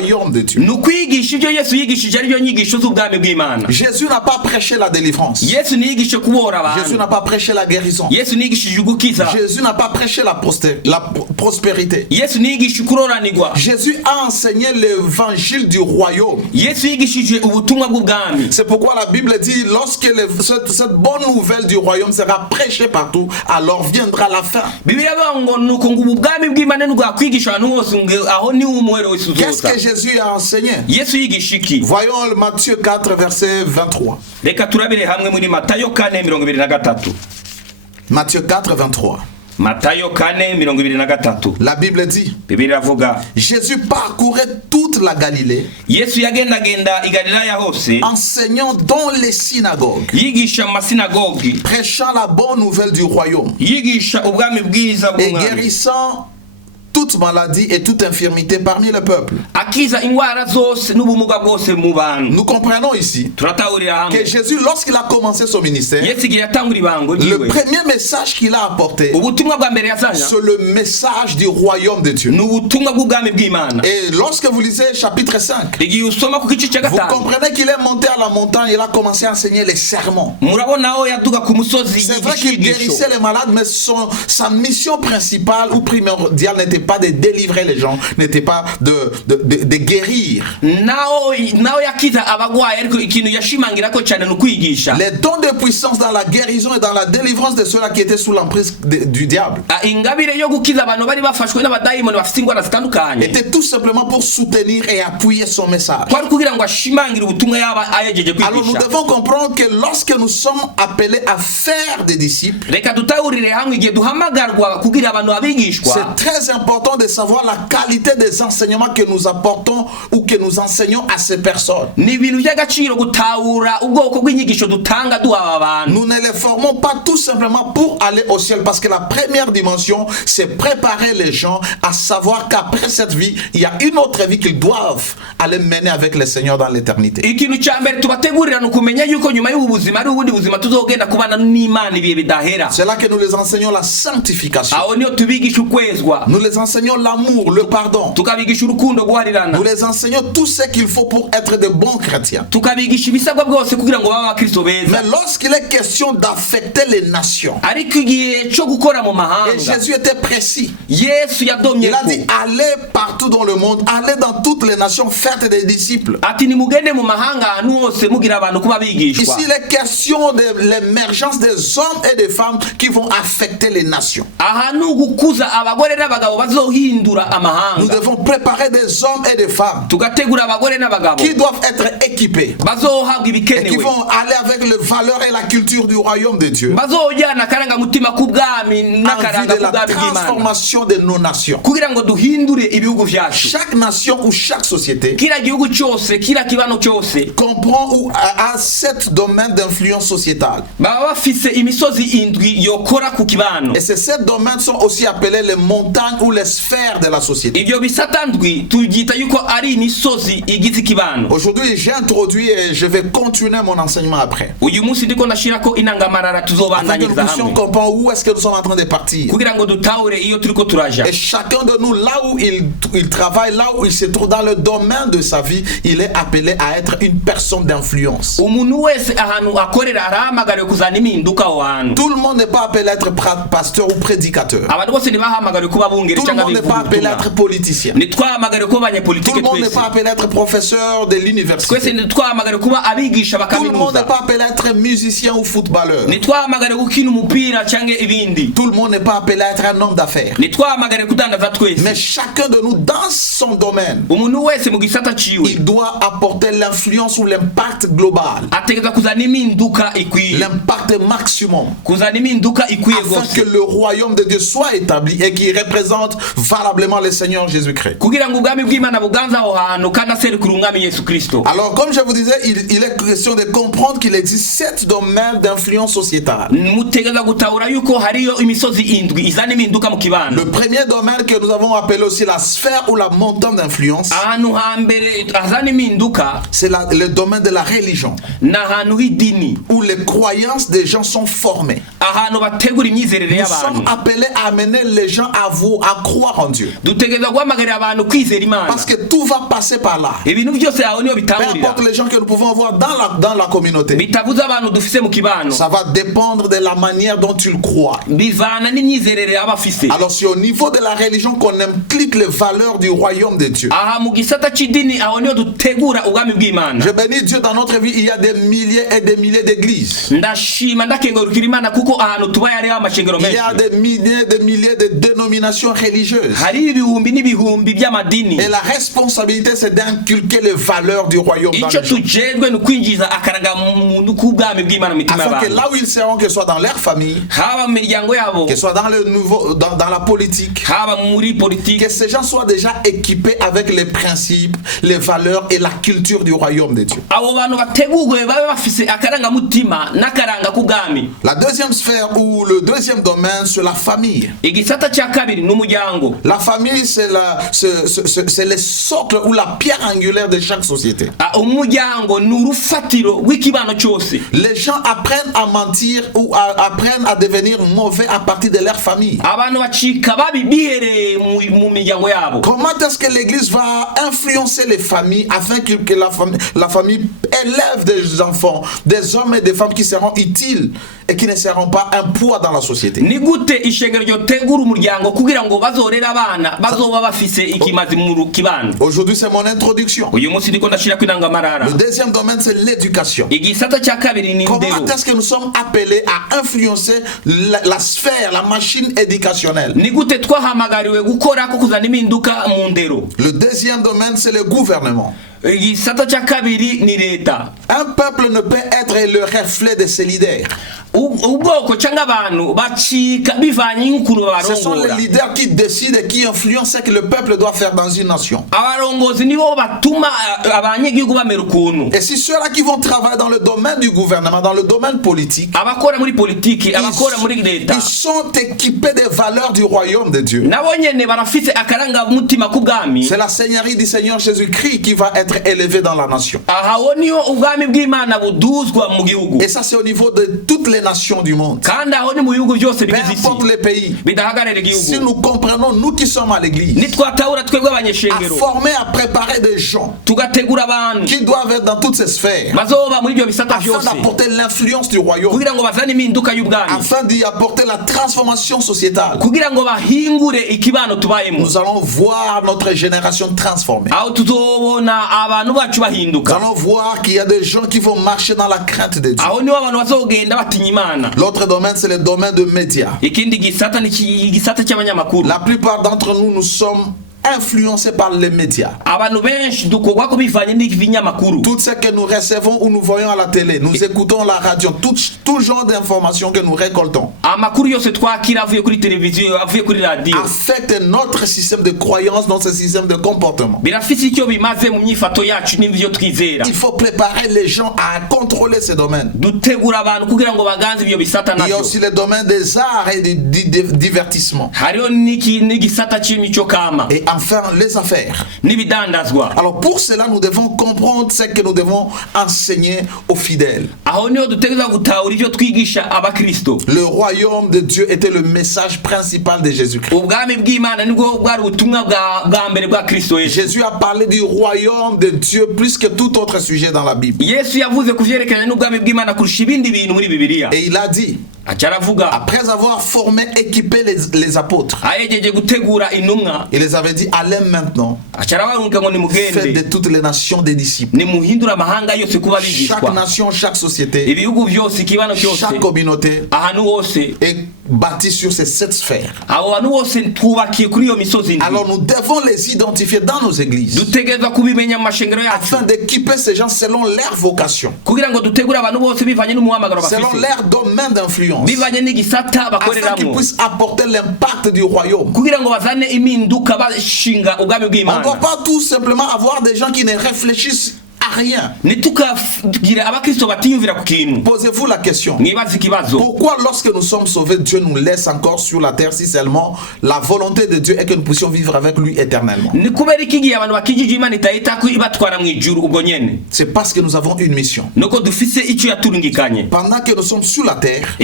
royaume de Dieu. Jésus n'a pas prêché la délivrance. Jésus n'a pas prêché la guérison. Jésus n'a pas prêché la prospérité. Jésus a enseigné l'évangile du royaume. C'est pourquoi la Bible dit, lorsque cette bonne nouvelle du royaume sera prêchée partout, alors viendra la fin. Qu'est-ce que Jésus a enseigné? Voyons Matthieu 4 verset 23. Matthieu 4 23. La Bible dit, Jésus parcourait toute la Galilée, enseignant dans les synagogues, prêchant la bonne nouvelle du royaume et guérissant toute maladie et toute infirmité parmi le peuple. Nous comprenons ici que Jésus, lorsqu'il a commencé son ministère, le premier message qu'il a apporté, c'est le message du royaume de Dieu. Et lorsque vous lisez chapitre 5, vous comprenez qu'il est monté à la montagne et il a commencé à enseigner les sermons. C'est vrai qu'il guérissait les malades, mais sa mission principale ou primordiale n'était pas de délivrer les gens, n'était pas de guérir. Les dons de puissance dans la guérison et dans la délivrance de ceux-là qui étaient sous l'emprise du diable était tout simplement pour soutenir et appuyer son message. Alors nous devons comprendre que lorsque nous sommes appelés à faire des disciples, c'est très important de savoir la qualité des enseignements que nous apportons ou que nous enseignons à ces personnes. Nous ne les formons pas tout simplement pour aller au ciel, parce que la première dimension, c'est préparer les gens à savoir qu'après cette vie, il y a une autre vie qu'ils doivent aller mener avec le Seigneur dans l'éternité. C'est là que nous les enseignons la sanctification. Nous les enseignons l'amour, le pardon. Nous les enseignons tout ce qu'il faut pour être de bons chrétiens. Mais lorsqu'il est question d'affecter les nations, et Jésus était précis, il a dit allez partout dans le monde, allez dans toutes les nations, faites des disciples. Ici il est question de l'émergence des hommes et des femmes qui vont affecter les nations. Nous devons préparer des hommes et des femmes qui doivent être équipés et qui vont aller avec les valeurs et la culture du royaume de Dieu en vue de la transformation de nos nations. Chaque nation ou chaque société comprend ou a 7 domaines d'influence sociétale. Et ces 7 domaines sont aussi appelés les montagnes ou les sphères de la société. Aujourd'hui j'ai introduit et je vais continuer mon enseignement après, afin que nous puissions comprendre où est-ce que nous sommes en train de partir. Et chacun de nous, là où il travaille, là où il se trouve dans le domaine de sa vie, il est appelé à être une personne d'influence. Tout le monde n'est pas appelé à être pasteur ou prédicateur. Tout le monde n'est pas appelé à être politicien. Tout le monde n'est pas appelé à être professeur de l'université. Tout le monde n'est pas appelé à être musicien ou footballeur. Tout le monde n'est pas appelé à être un homme d'affaires. Mais chacun de nous, dans son domaine, il doit apporter l'influence ou l'impact global, l'impact maximum, afin que le royaume de Dieu soit établi et qu'il représente valablement le Seigneur Jésus-Christ. Alors comme je vous disais, il est question de comprendre qu'il existe 7 domaines d'influence sociétale. Le premier domaine que nous avons appelé aussi la sphère ou la montagne d'influence, c'est le domaine de la religion, où les croyances des gens sont formées. Nous sommes appelés à amener les gens à croire en Dieu. Parce que tout va passer par là. Peu importe les gens que nous pouvons avoir dans la communauté. Ça va dépendre de la manière dont tu le crois. Alors c'est au niveau de la religion qu'on implique les valeurs du royaume de Dieu. Je bénis Dieu, dans notre vie il y a des milliers et des milliers d'églises. Il y a des milliers de dénominations religieuses. Et la responsabilité c'est d'inculquer les valeurs du royaume dans les gens. Afin que là où ils seront, que ce soit dans leur famille, que ce soit dans la politique, que ces gens soient déjà équipés avec les principes, les valeurs et la culture du royaume de Dieu. La deuxième sphère ou le deuxième domaine, c'est la famille. La famille, c'est le socle ou la pierre angulaire de chaque société. Les gens apprennent à mentir ou apprennent à devenir mauvais à partir de leur famille. Comment est-ce que l'Église va influencer les familles afin que la famille élève des enfants, des hommes et des femmes qui seront utiles et qui ne seront pas un poids dans la société? Aujourd'hui c'est mon introduction. Le deuxième domaine c'est l'éducation. Comment est-ce que nous sommes appelés à influencer la sphère, la machine éducationnelle? Le deuxième domaine c'est le gouvernement. Un peuple ne peut être le reflet de ses leaders. Ce sont les leaders qui décident et qui influencent ce que le peuple doit faire dans une nation. Et si ceux-là qui vont travailler dans le domaine du gouvernement, dans le domaine politique, ils sont équipés des valeurs du royaume de Dieu. C'est la seigneurie du Seigneur Jésus-Christ qui va être élevée dans la nation. Et ça c'est au niveau de toutes les nations du monde. Peu importe les pays. Si nous comprenons, nous qui sommes à l'église, à former, à préparer des gens qui doivent être dans toutes ces sphères, afin d'apporter l'influence du royaume, afin d'y apporter la transformation sociétale. Nous allons voir notre génération transformée. Nous allons voir qu'il y a des gens qui vont marcher dans la crainte de Dieu. L'autre domaine, c'est le domaine de médias. La plupart d'entre nous, nous sommes influencés par les médias. Tout ce que nous recevons ou nous voyons à la télé, nous écoutons la radio, tout genre d'informations que nous récoltons affecte notre système de croyance, notre système de comportement. Il faut préparer les gens à contrôler ces domaines. Il y a aussi le domaine des arts et du divertissement. Et enfin, les affaires. Alors pour cela, nous devons comprendre ce que nous devons enseigner aux fidèles. Le royaume de Dieu était le message principal de Jésus-Christ. Jésus a parlé du royaume de Dieu plus que tout autre sujet dans la Bible. Et il a dit, après avoir formé, équipé les apôtres, il les avait dit, allez maintenant, faites de toutes les nations des disciples. Chaque nation, chaque société, chaque communauté est bâtie sur ces 7 sphères. Alors nous devons les identifier dans nos églises afin d'équiper ces gens selon leur vocation, selon leur domaine d'influence, afin qu'ils puissent apporter l'impact du royaume. On ne doit pas tout simplement avoir des gens qui ne réfléchissent à à rien. Posez-vous la question. Pourquoi lorsque nous sommes sauvés, Dieu nous laisse encore sur la terre si seulement la volonté de Dieu est que nous puissions vivre avec lui éternellement? C'est parce que nous avons une mission. Pendant que nous sommes sur la terre,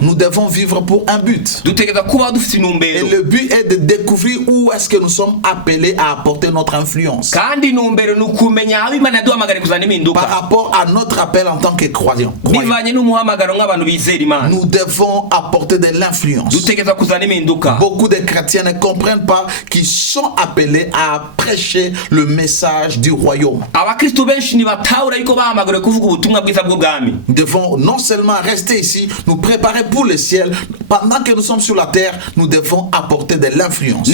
nous devons vivre pour un but. Et le but est de découvrir où est-ce que nous sommes appelés à apporter notre influence par rapport à notre appel en tant que croyants. Nous devons apporter de l'influence. Beaucoup de chrétiens ne comprennent pas qu'ils sont appelés à prêcher le message du royaume. Nous devons non seulement rester ici, nous préparer pour le ciel. Pendant que nous sommes sur la terre, nous devons apporter de l'influence.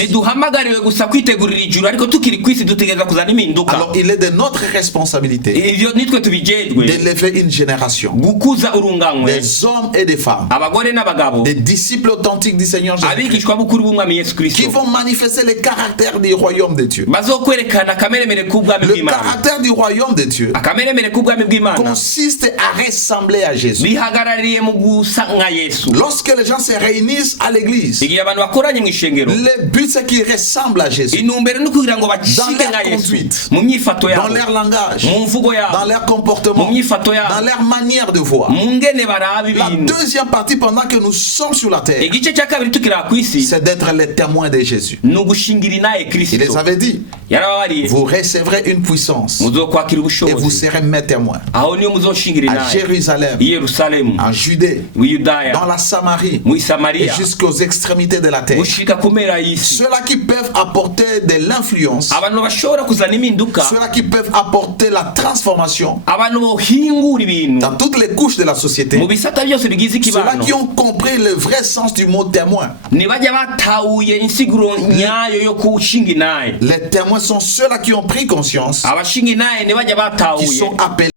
Alors il est de notre responsabilité d'élever une génération, des hommes et des femmes, des disciples authentiques du Seigneur Jésus-Christ, qui vont manifester le caractère du royaume de Dieu. Le caractère du royaume de Dieu consiste à ressembler à Jésus. Lorsque les gens se réunissent à l'église, le but c'est qu'ils ressemblent à Jésus dans leur conduite, dans leur langage, dans leur comportement, dans leur manière de voir. La deuxième partie, pendant que nous sommes sur la terre, c'est d'être les témoins de Jésus. Il les avait dit: vous recevrez une puissance et vous serez mes témoins à Jérusalem, en Judée, dans la Samarie et jusqu'aux extrémités de la terre. Ceux-là qui peuvent apporter de l'influence, ceux-là qui peuvent apporter la transformation dans toutes les couches de la société, ceux-là qui ont compris le vrai sens du mot témoin. Les témoins sont ceux-là qui ont pris conscience, qui sont appelés